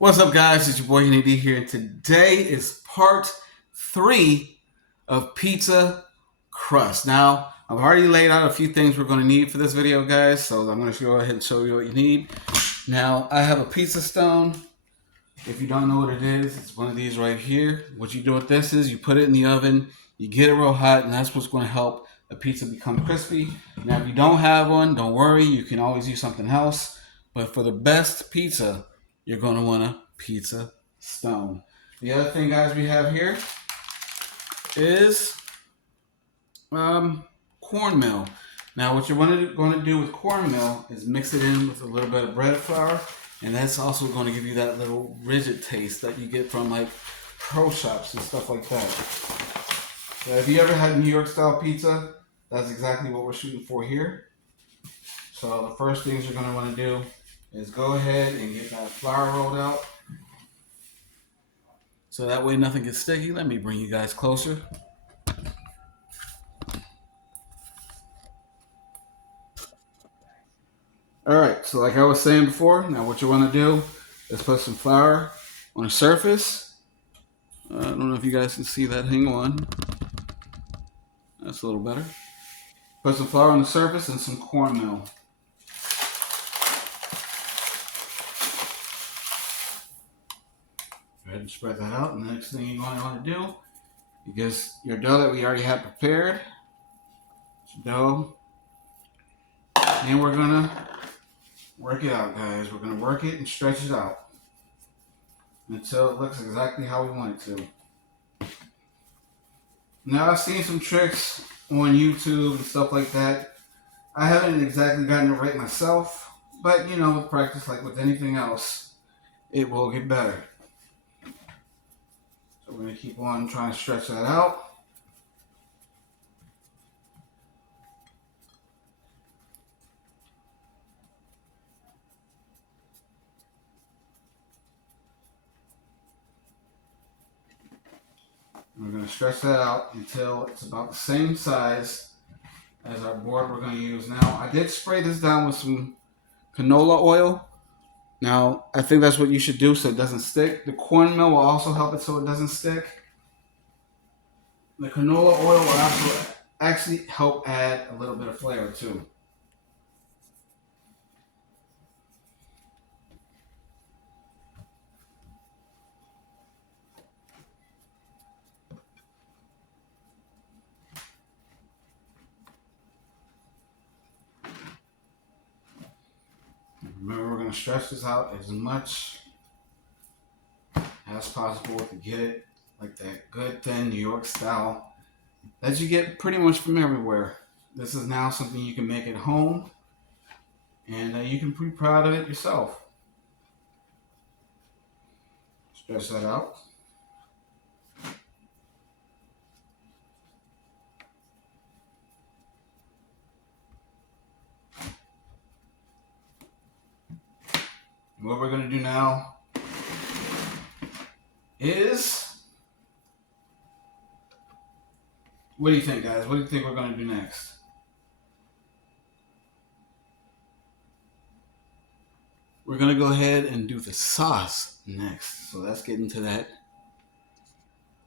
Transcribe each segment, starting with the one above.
What's up, guys? It's your boy Kenny D here, and today is part 3 of pizza crust. Now, I've already laid out a few things we're going to need for this video, guys, so I'm going to go ahead and show you what you need. Now, I have a pizza stone. If you don't know what it is, it's one of these right here. What you do with this is you put it in the oven, you get it real hot, and that's what's going to help the pizza become crispy. Now, if you don't have one, don't worry. You can always use something else. But for the best pizza, you're going to want a pizza stone. The other thing, guys, we have here is cornmeal. Now, what you're going to do with cornmeal is mix it in with a little bit of bread flour, and that's also going to give you that little rigid taste that you get from like pro shops and stuff like that. So if you ever had New York style pizza, that's exactly what we're shooting for here. So the first things you're going to want to do is go ahead and get that flour rolled out. So that way nothing gets sticky. Let me bring you guys closer. Alright, so like I was saying before, now what you want to do is put some flour on a surface. I don't know if you guys can see that. Hang on. That's a little better. Put some flour on the surface and some cornmeal. Go ahead and spread that out. And the next thing you're going to want to do, because your dough that we already have prepared, dough, and we're going to work it out, guys. We're going to work it and stretch it out until it looks exactly how we want it to. Now, I've seen some tricks on YouTube and stuff like that. I haven't exactly gotten it right myself, but you know, with practice, like with anything else, it will get better. So we're going to keep on trying to stretch that out. We're going to stretch that out until it's about the same size as our board we're going to use. Now, I did spray this down with some canola oil. Now, I think that's what you should do so it doesn't stick. The cornmeal will also help it so it doesn't stick. The canola oil will actually help add a little bit of flavor too. Remember, we're going to stretch this out as much as possible to get it like that good thin New York style that you get pretty much from everywhere. This is now something you can make at home, and you can be proud of it yourself. Stretch that out. What we're going to do now is, what do you think, guys? What do you think we're going to do next? We're going to go ahead and do the sauce next. So let's get into that.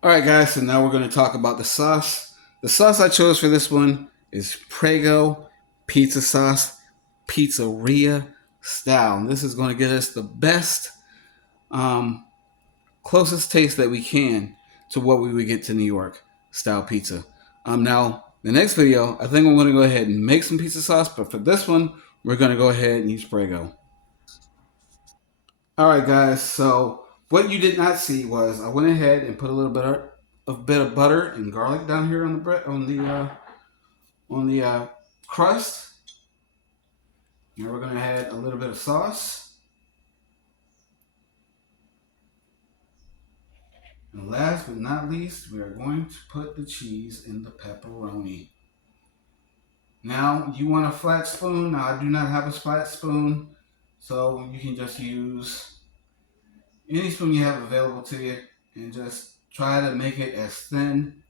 All right, guys, so now we're going to talk about the sauce. The sauce I chose for this one is Prego pizza sauce, pizzeria style. And this is going to get us the best, closest taste that we can to what we would get to New York style pizza. Now, the next video, I think I'm going to go ahead and make some pizza sauce, but for this one, we're going to go ahead and use Prego. All right, guys, so what you did not see was I went ahead and put a little bit of butter and garlic down here on the bread, on the crust. Now we're going to add a little bit of sauce. And last but not least, we are going to put the cheese in the pepperoni. Now, you want a flat spoon. Now, I do not have a flat spoon, so you can just use any spoon you have available to you and just try to make it as thin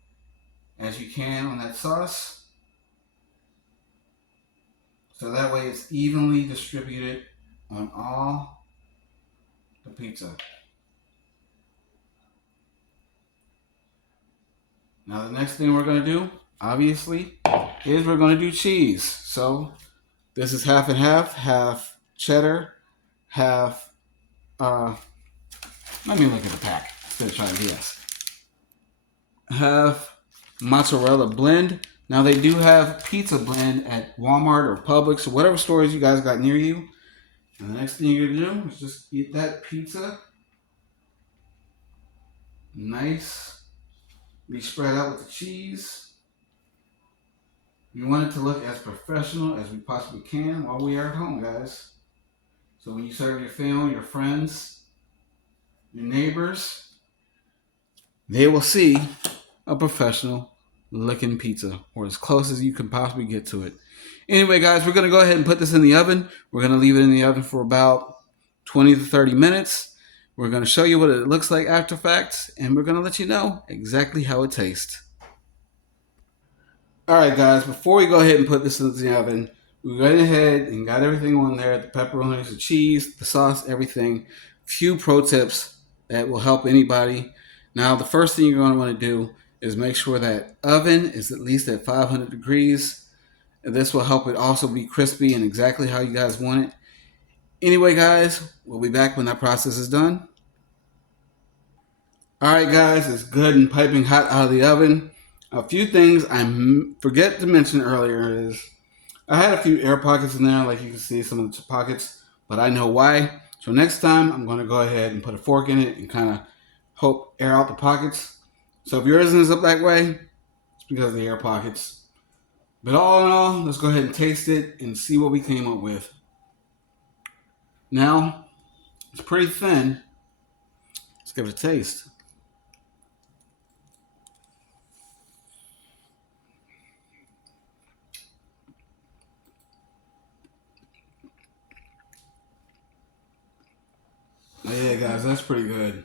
as you can on that sauce. So that way it's evenly distributed on all the pizza. Now the next thing we're going to do, obviously, is we're going to do cheese. So this is half and half cheddar, half, let me look at the pack instead of trying to guess. Half mozzarella blend. Now they do have pizza blend at Walmart or Publix or whatever stores you guys got near you. And the next thing you're going to do is just eat that pizza. Nice. Be spread out with the cheese. We want it to look as professional as we possibly can while we are at home, guys. So when you serve your family, your friends, your neighbors, they will see a professional looking pizza, or as close as you can possibly get to it. Anyway, guys, we're going to go ahead and put this in the oven. We're going to leave it in the oven for about 20 to 30 minutes. We're going to show you what it looks like after facts, and we're going to let you know exactly how it tastes. All right, guys, before we go ahead and put this in the oven, we went ahead and got everything on there, the pepperonis, the cheese, the sauce, everything. Few pro tips that will help anybody. Now, the first thing you're going to want to do is make sure that oven is at least at 500 degrees. And this will help it also be crispy and exactly how you guys want it. Anyway, guys, we'll be back when that process is done. All right, guys, it's good and piping hot out of the oven. A few things I forget to mention earlier is I had a few air pockets in there, like you can see some of the pockets, but I know why. So next time I'm going to go ahead and put a fork in it and kind of help air out the pockets. So if yours is up that way, it's because of the air pockets. But all in all, let's go ahead and taste it and see what we came up with. Now, it's pretty thin. Let's give it a taste. Oh, yeah, guys, that's pretty good.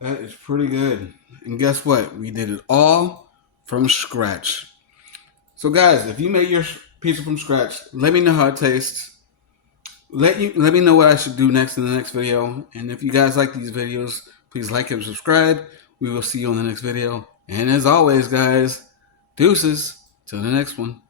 That is pretty good. And guess what? We did it all from scratch. So, guys, if you made your pizza from scratch, let me know how it tastes. Let me know what I should do next in the next video. And if you guys like these videos, please like and subscribe. We will see you on the next video. And as always, guys, deuces. Till the next one.